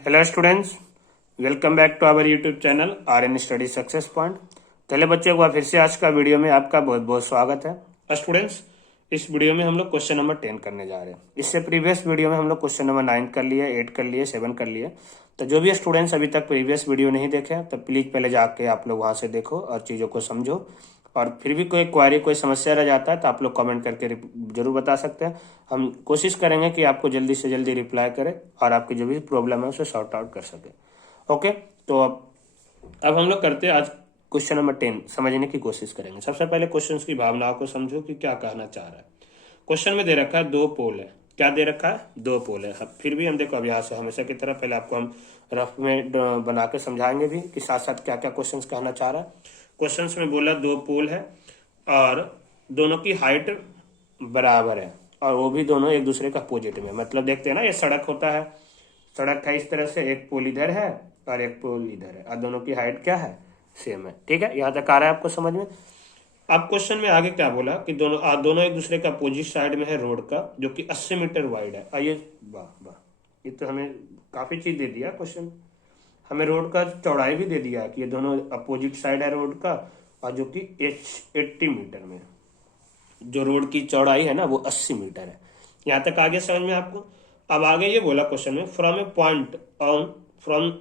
Hello students, welcome back to our YouTube channel RN study success point. चले बच्चों को फिर से आज का वीडियो में आपका बहुत बहुत स्वागत है। स्टूडेंट्स, इस वीडियो में हम लोग क्वेश्चन नंबर 10 करने जा रहे हैं। इससे प्रीवियस वीडियो में हम लोग क्वेश्चन नंबर 9 कर लिए, 8 कर लिए, 7 कर लिए। तो जो भी स्टूडेंट्स अभी तक प्रीवियस वीडियो नहीं देखे तो प्लीज पहले जाके आप लोग वहां से देखो और चीज़ों को समझो। और फिर भी कोई क्वारी, कोई समस्या रह जाता है तो आप लोग कमेंट करके जरूर बता सकते हैं। हम कोशिश करेंगे कि आपको जल्दी से जल्दी रिप्लाई करें और आपकी जो भी प्रॉब्लम है उसे सॉर्ट आउट कर सके। ओके, तो अब हम लोग करते हैं आज क्वेश्चन नंबर 10 समझने की कोशिश करेंगे। सबसे पहले क्वेश्चन की भावनाओं को समझो कि क्या कहना चाह रहा है। क्वेश्चन में दे रखा है 2 पोल है। क्या दे रखा है? 2 पोल है। फिर भी हम देखो, अब यहाँ से हमेशा की तरह पहले आपको हम रफ में बना के समझाएंगे भी कि साथ साथ क्या क्या क्वेश्चन कहना चाह रहा है। क्वेश्चन में बोला 2 पोल है और दोनों की हाइट बराबर है और वो भी दोनों एक दूसरे का अपोजिट में। मतलब देखते हैं ना, ये सड़क होता है, सड़क है इस तरह से, एक पोल इधर है और एक पोल इधर है और दोनों की हाइट क्या है? सेम है। ठीक है, यहाँ तक आ रहा है आपको समझ में। अब क्वेश्चन में आगे क्या बोला कि दोनों एक दूसरे का अपोजिट साइड में है रोड का, जो कि 80 मीटर वाइड है। आइए, वाह वाह, ये तो हमें काफी चीज दे दिया क्वेश्चन। हमें रोड का चौड़ाई भी दे दिया कि ये दोनों अपोजिट साइड है रोड का और जो कि 80 मीटर में। जो रोड की चौड़ाई है ना वो 80 मीटर है। यहाँ तक आगे समझ में आपको। अब आगे ये बोला क्वेश्चन में, from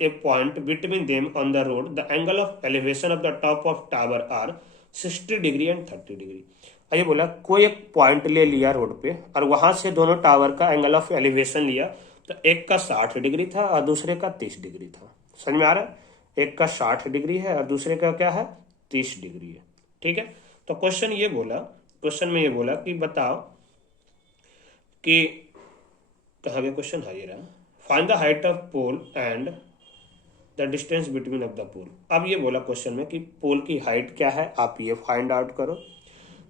a point between them on the road the angle of elevation of the top of tower are 60 degree and 30 degree. ये बोला कोई एक पॉइंट ले लिया रोड पे और वहां से दोनों टावर का एंगल ऑफ एलिवेशन लिया, तो एक का 60 डिग्री था और दूसरे का 30 डिग्री था। समझ में आ रहा है? एक का 60 डिग्री है और दूसरे का क्या है? 30 डिग्री है। ठीक है, तो क्वेश्चन में ये बोला कि बताओ कि कहाँ गया क्वेश्चन? हाँ, ये रहा। Find the height of pole and the distance between of the pole. अब ये बोला क्वेश्चन में कि पोल की हाइट क्या है, आप ये फाइंड आउट करो।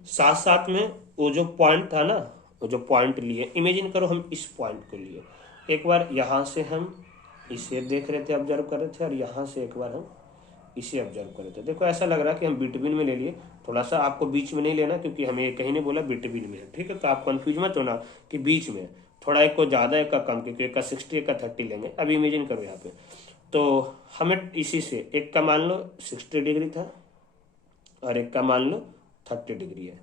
साथ साथ में वो जो पॉइंट था ना, वो जो पॉइंट लिए, इमेजिन करो हम इस पॉइंट को लिए। एक बार यहाँ से हम इसे देख रहे थे, ऑब्जर्व कर रहे थे, और यहाँ से एक बार हम इसे ऑब्जर्व कर रहे थे। देखो ऐसा लग रहा है कि हम बिटवीन में ले लिए। थोड़ा सा आपको बीच में नहीं लेना, क्योंकि हमें ये कहीं नहीं बोला बिटवीन में है। ठीक है, तो आप कंफ्यूज मत होना कि बीच में। थोड़ा एक को ज्यादा, एक का कम, क्योंकि एक का 60, एक का 30 लेंगे। अब इमेजिन करो यहाँ पे, तो हमें इसी से एक का मान लो 60 डिग्री था और एक का मान लो 30 डिग्री है।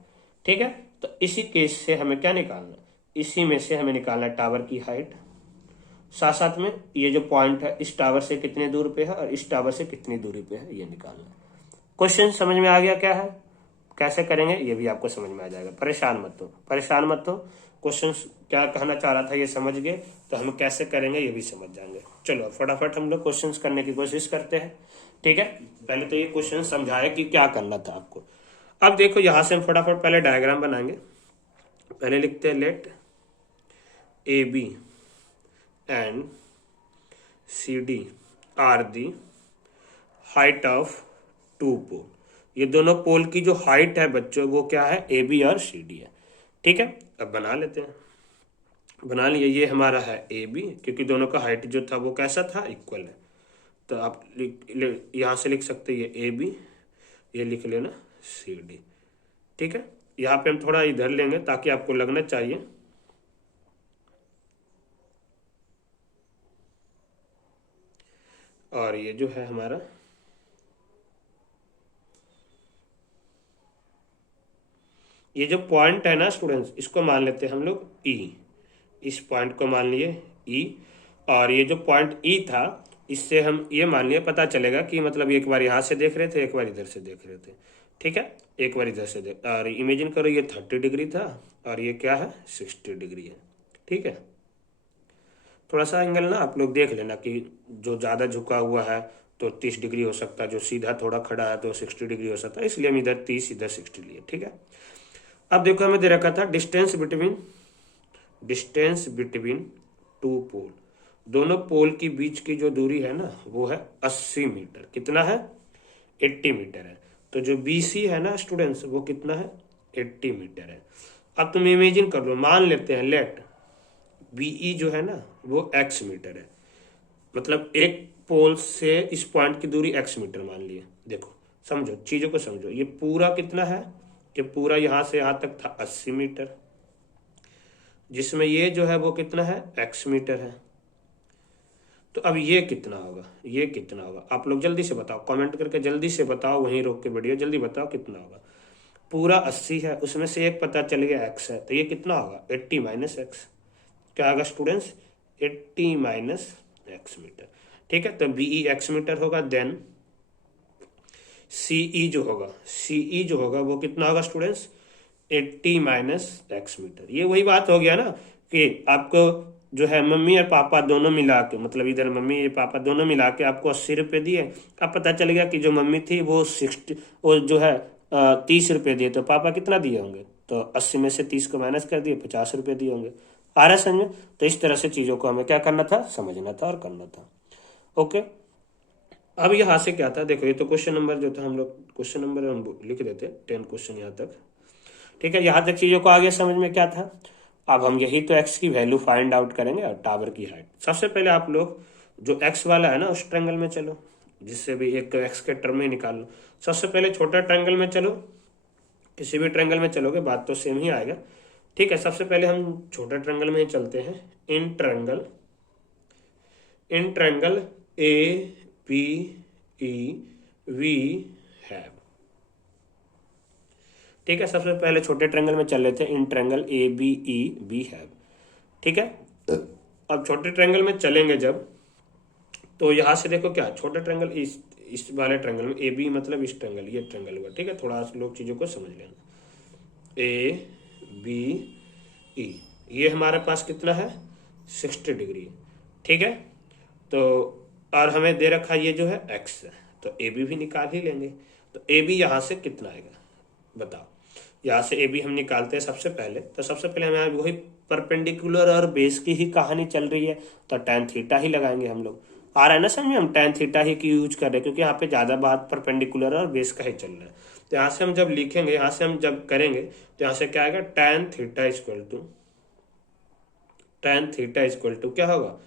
ठीक है, तो इसी केस से हमें क्या निकालना? इसी में से हमें निकालना टावर की हाइट। साथ साथ में ये जो पॉइंट है इस टावर से कितने दूर पे है और इस टावर से कितनी दूरी पे है, ये निकालना। क्वेश्चन समझ में आ गया क्या है? कैसे करेंगे ये भी आपको समझ में आ जाएगा। परेशान मत हो। क्वेश्चन क्या कहना चाह रहा था ये समझ गए तो हम कैसे करेंगे ये भी समझ जाएंगे। चलो फटाफट हम लोग क्वेश्चन करने की कोशिश करते हैं। ठीक है, पहले तो ये क्वेश्चन समझाए कि क्या करना था आपको। अब देखो, यहां से हम फटाफट पहले डायग्राम बनाएंगे। पहले लिखते हैं let A B and C D are the height of 2 pole. ये दोनों पोल की जो हाइट है बच्चों, वो क्या है? ए बी और सी डी है। ठीक है, अब बना लेते हैं। बना लिए, ये हमारा है ए बी, क्योंकि दोनों का हाइट जो था वो कैसा था? इक्वल है। तो आप यहाँ से लिख सकते हैं ये ए बी, ये लिख लेना सी डी। ठीक है, यहाँ पे हम थोड़ा इधर लेंगे ताकि आपको लगना चाहिए। और ये जो है हमारा, ये जो पॉइंट है ना स्टूडेंट्स, इसको मान लेते हैं हम लोग ई। इस पॉइंट को मान लिए ई, और ये जो पॉइंट ई था इससे हम ये मान लिए, पता चलेगा कि मतलब एक बार यहाँ से देख रहे थे, एक बार इधर से देख रहे थे। ठीक है, एक बार इधर से देख, और इमेजिन करो ये 30 डिग्री था और ये क्या है? 60 डिग्री है। ठीक है, थोड़ा सा एंगल ना आप लोग देख लेना कि जो ज़्यादा झुका हुआ है तो 30 डिग्री हो सकता है, जो सीधा थोड़ा खड़ा है तो 60 डिग्री हो सकता है, इसलिए हम इधर 30 इधर 60 लिए। ठीक है, अब देखो हमें दे रखा था डिस्टेंस बिटवीन 2 पोल। दोनों पोल की बीच की जो दूरी है ना वो है 80 मीटर। कितना है? 80 मीटर है। तो जो BC है ना स्टूडेंट्स, वो कितना है? 80 मीटर है। अब तुम इमेजिन कर लो, मान लेते हैं लेट BE जो है ना वो x मीटर है। मतलब एक पोल से इस पॉइंट की दूरी x मीटर मान लिए। देखो समझो, चीजों को समझो। ये पूरा कितना है? कि पूरा यहां से यहां तक था 80 मीटर, जिसमें ये जो है वो कितना है? x मीटर है। तो अब ये कितना होगा, ये कितना होगा, आप लोग जल्दी से बताओ, कमेंट करके जल्दी से बताओ, वहीं रोक के वीडियो जल्दी बताओ कितना होगा। पूरा 80 है, उसमें से एक पता चल गया x है, तो ये कितना होगा 80 माइनस एक्स। क्या होगा स्टूडेंट्स 80 माइनस एक्स मीटर। ठीक है, तो बीई एक्स मीटर होगा, देन सीई जो होगा, सीई जो होगा वो कितना होगा स्टूडेंट्स 80 माइनस एक्स मीटर। ये वही बात हो गया ना कि आपको जो है मम्मी और पापा दोनों मिला के, मतलब इधर मम्मी और पापा दोनों मिला के आपको 80 रुपये दिए। अब पता चल गया कि जो मम्मी थी वो 60, वो जो है 30 रुपये दिए, तो पापा कितना दिए होंगे, तो 80 में से 30 को माइनस कर दिए, 50 रुपये दिए होंगे। आ रहा है समझ में? तो इस तरह से चीज़ों को हमें क्या करना था, समझना था और करना था। ओके, अब यहाँ से क्या था, देखो ये तो क्वेश्चन नंबर जो था, हम लोग क्वेश्चन नंबर हम लिख देते 10 क्वेश्चन यहाँ तक। ठीक है, यहाँ तक चीज़ों को आगे समझ में क्या था। अब हम यही तो x की वैल्यू फाइंड आउट करेंगे और टावर की हाइट। सबसे पहले आप लोग जो x वाला है ना उस ट्रायंगल में चलो, जिससे भी एक तो x के टर्म में निकाल लो। सबसे पहले छोटा ट्रायंगल में चलो, किसी भी ट्रायंगल में चलोगे बात तो सेम ही आएगा। ठीक है, सबसे पहले हम छोटा ट्रायंगल में ही चलते हैं। In triangle A B E we have. ठीक है, सबसे पहले छोटे ट्रायंगल में चल लेते हैं। In triangle A B E we have. ठीक है, अब छोटे ट्रायंगल में चलेंगे जब, तो यहां से देखो क्या, छोटे ट्रायंगल इस वाले ट्रायंगल में ए बी मतलब इस ट्रायंगल, ये ट्रायंगल हुआ। ठीक है, थोड़ा लोग चीजों को समझ लेना। ए बी ई, ये हमारे पास कितना है 60 डिग्री। ठीक है, तो और हमें दे रखा ये जो है एक्स है, तो ए बी भी निकाल ही लेंगे। तो ए बी यहाँ से कितना आएगा बताओ। यहाँ से ए बी हम निकालते हैं सबसे पहले, तो सबसे पहले हमें वही परपेंडिकुलर और बेस की ही कहानी चल रही है, तो tan थीटा ही लगाएंगे हम लोग। आ रहा है ना समझ में, हम tan थीटा ही की यूज कर रहे हैं क्योंकि यहाँ पे ज्यादा बात परपेंडिकुलर और बेस का ही चल रहा है। तो यहाँ से हम जब लिखेंगे, यहाँ से हम जब करेंगे तो यहाँ से क्या आएगा tan थीटा इक्वल टू क्या होगा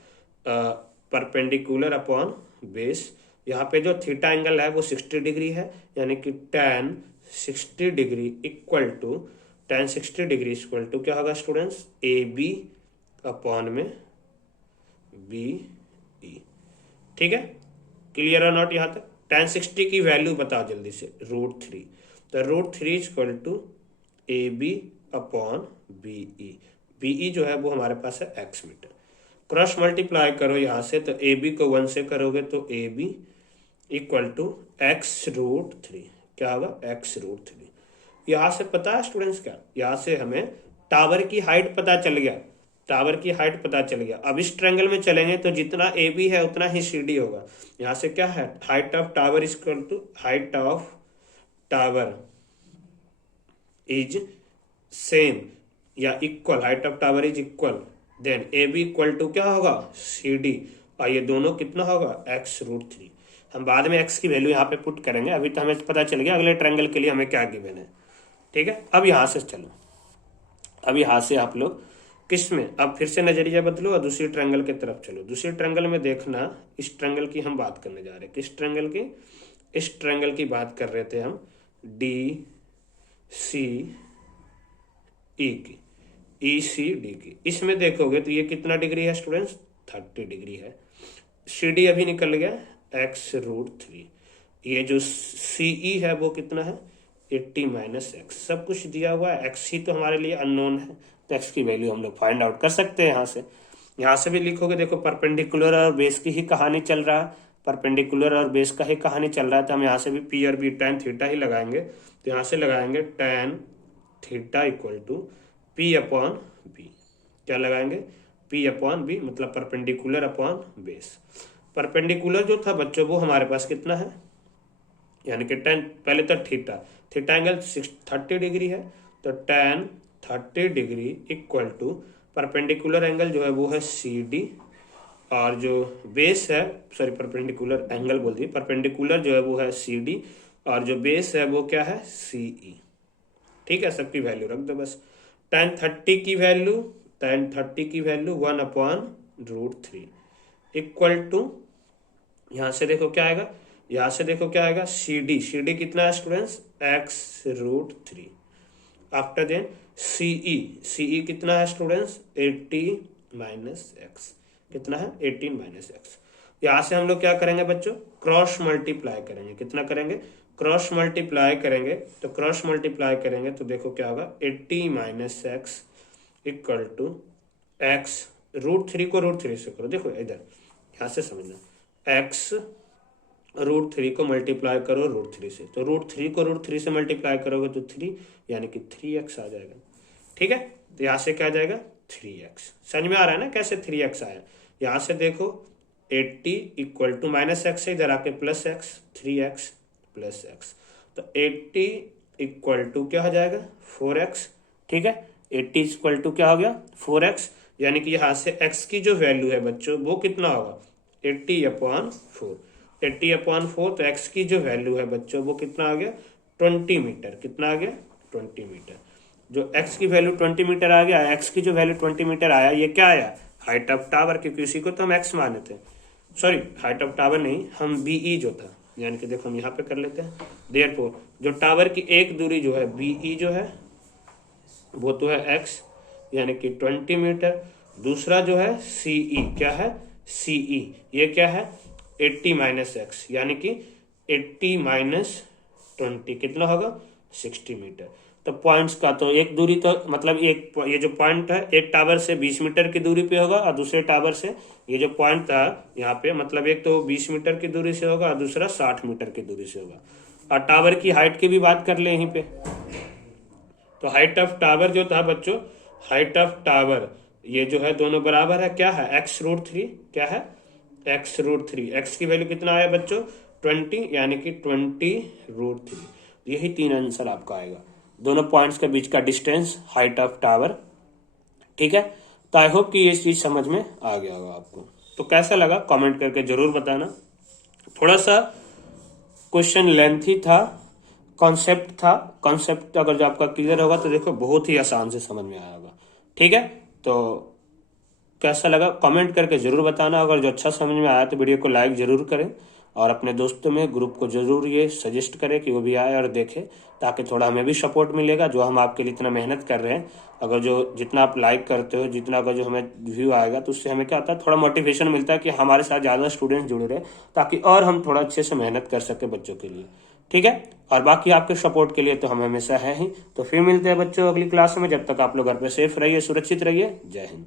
परपेंडिकुलर अपॉन बेस। यहाँ पे जो थीटा एंगल है वो 60 डिग्री है, यानी कि tan 60 डिग्री इक्वल टू क्या होगा स्टूडेंट्स ए बी अपॉन में बी ई। ठीक है, क्लियर और नॉट यहाँ तक। tan 60 की वैल्यू बताओ जल्दी से, √3। तो √3 equal to A B upon B E. B E जो है वो हमारे पास है एक्स मीटर। क्रॉस मल्टीप्लाई करो यहाँ से, तो ए बी को 1 से करोगे तो ए बी इक्वल टू x√3। क्या होगा x√3। यहाँ से पता है स्टूडेंट्स क्या, यहाँ से हमें टावर की हाइट पता चल गया, टावर की हाइट पता चल गया। अब इस ट्रायंगल में चलेंगे तो जितना ए बी है उतना ही सी डी होगा। यहाँ से क्या है, height of tower equal to height of tower is same या equal, height of tower is equal, then A B equal to क्या होगा सी डी, और ये दोनों कितना होगा x√3। हम बाद में x की वैल्यू यहाँ पे पुट करेंगे, अभी तो हमें पता चल गया अगले ट्रायंगल के लिए हमें क्या गिवन है। ठीक है, अब यहाँ से चलो, अब यहाँ से आप लोग किस में, अब फिर से नजरिया बदलो और दूसरी ट्रायंगल की तरफ चलो। दूसरी ट्रायंगल में देखना, इस ट्रायंगल की हम बात करने जा रहे हैं। किस ट्रायंगल की, इस ट्रायंगल की बात कर रहे थे हम, डी सी ई की, ई सी डी की। इसमें देखोगे तो ये कितना डिग्री है स्टूडेंट्स 30 डिग्री है। सी डी अभी निकल गया x√3। ये जो सीई है वो कितना है 80 माइनस एक्स। सब कुछ दिया हुआ है, एक्स ही तो हमारे लिए अननोन है, तो एक्स की वैल्यू हम लोग फाइंड आउट कर सकते हैं। यहाँ से भी लिखोगे, देखो परपेंडिकुलर और बेस की ही कहानी चल रहा है, परपेंडिकुलर और बेस का ही कहानी चल रहा है, तो हम यहाँ से भी पी और बी tan थीटा ही लगाएंगे। तो यहाँ से लगाएंगे tan theta equal to P upon B. क्या लगाएंगे, पी अपॉन बी, मतलब परपेंडिकुलर अपॉन बेस। परपेंडिकुलर जो था बच्चों वो हमारे पास कितना है, यानी कि tan, पहले तो थीटा एंगल 30 डिग्री है, तो tan 30 degree equal to perpendicular angle जो है वो है सी डी, और जो बेस है, सॉरी परपेंडिकुलर एंगल बोल दिए, परपेंडिकुलर जो है वो है सी डी, और जो बेस है वो क्या है सी ई। ठीक है, सबकी वैल्यू रख दो बस। tan 30 की वैल्यू 1 अपॉन √3 इक्वल टू, यहां से देखो क्या आएगा, यहां से देखो क्या आएगा सी डी कितना है students x√3। After then CE कितना है स्टूडेंट्स 80 माइनस एक्स, कितना है 18 माइनस एक्स। यहाँ से हम लोग क्या करेंगे बच्चों, क्रॉस मल्टीप्लाई करेंगे। कितना करेंगे, क्रॉस मल्टीप्लाई करेंगे। तो क्रॉस मल्टीप्लाई करेंगे तो देखो क्या होगा, 80 minus X equal to X, √3 को √3 से करो। देखो इधर यहाँ से समझना, एक्स √3 को मल्टीप्लाई करो √3 से, तो √3 को √3 से मल्टीप्लाई करोगे तो 3 यानी कि 3x आ जाएगा। ठीक है, तो यहाँ से क्या आ जाएगा 3x। समझ में आ रहा है ना कैसे 3x आया। यहाँ से देखो 80 इक्वल टू माइनस एक्स से इधर आके plus x, 3x plus x, तो 80 इक्वल टू क्या हो जाएगा 4x। ठीक है, 80 इक्वल टू क्या हो गया 4x, यानी कि यहाँ से x की जो वैल्यू है बच्चों वो कितना होगा 80/4। 80/4, तो x की जो वैल्यू है बच्चों वो कितना आ गया 20 मीटर। कितना आ गया 20 मीटर। जो x की वैल्यू 20 मीटर आ गया, x की जो वैल्यू 20 मीटर आया, ये क्या आया हाइट ऑफ टावर, क्योंकि उसी को तो हम x माने थे। सॉरी, हाइट ऑफ टावर नहीं, हम बीई जो था, यानी कि देखो हम यहाँ पे कर लेते हैं। देयरफॉर जो टावर की एक दूरी जो है बीई जो है वो तो है x, यानी कि 20 मीटर। दूसरा जो है सीई, क्या है सीई, ये क्या है 80 माइनस एक्स, यानी कि 80 माइनस 20 कितना होगा 60 मीटर। तो पॉइंट्स का तो एक दूरी तो मतलब एक ये जो पॉइंट है एक टावर से 20 मीटर की दूरी पे होगा, और दूसरे टावर से ये जो पॉइंट था यहाँ पे मतलब एक तो 20 मीटर की दूरी से होगा और दूसरा 60 मीटर की दूरी से होगा। और टावर की हाइट की भी बात कर ले यहीं पे, तो हाइट ऑफ टावर जो था बच्चों, हाइट ऑफ टावर ये जो है दोनों बराबर है, क्या है x√3, क्या है x√3। x की वैल्यू कितना आया बच्चों 20, यानी कि 20√3। यही 3 आंसर आपका आएगा, दोनों पॉइंट्स के बीच का डिस्टेंस, हाइट ऑफ टावर। ठीक है, तो आई होप कि ये चीज समझ में आ गया होगा आपको। तो कैसा लगा कमेंट करके जरूर बताना। थोड़ा सा क्वेश्चन लेंथी था, कॉन्सेप्ट था, कॉन्सेप्ट अगर जो आपका क्लियर होगा तो देखो बहुत ही आसान से समझ में आया होगा। ठीक है, तो कैसा लगा कमेंट करके जरूर बताना। अगर जो अच्छा समझ में आया तो वीडियो को लाइक जरूर करें, और अपने दोस्तों में ग्रुप को जरूर ये सजेस्ट करें कि वो भी आए और देखें, ताकि थोड़ा हमें भी सपोर्ट मिलेगा जो हम आपके लिए इतना मेहनत कर रहे हैं। अगर जो जितना आप लाइक करते हो, जितना अगर जो हमें व्यू आएगा तो उससे हमें क्या होता है थोड़ा मोटिवेशन मिलता है कि हमारे साथ ज़्यादा स्टूडेंट्स जुड़े रहे, ताकि और हम थोड़ा अच्छे से मेहनत कर सके बच्चों के लिए। ठीक है, और बाकी आपके सपोर्ट के लिए तो हम हमेशा है ही। तो फिर मिलते हैं बच्चों अगली क्लास में, जब तक आप लोग घर पे सेफ रहिए, सुरक्षित रहिए। जय हिंद।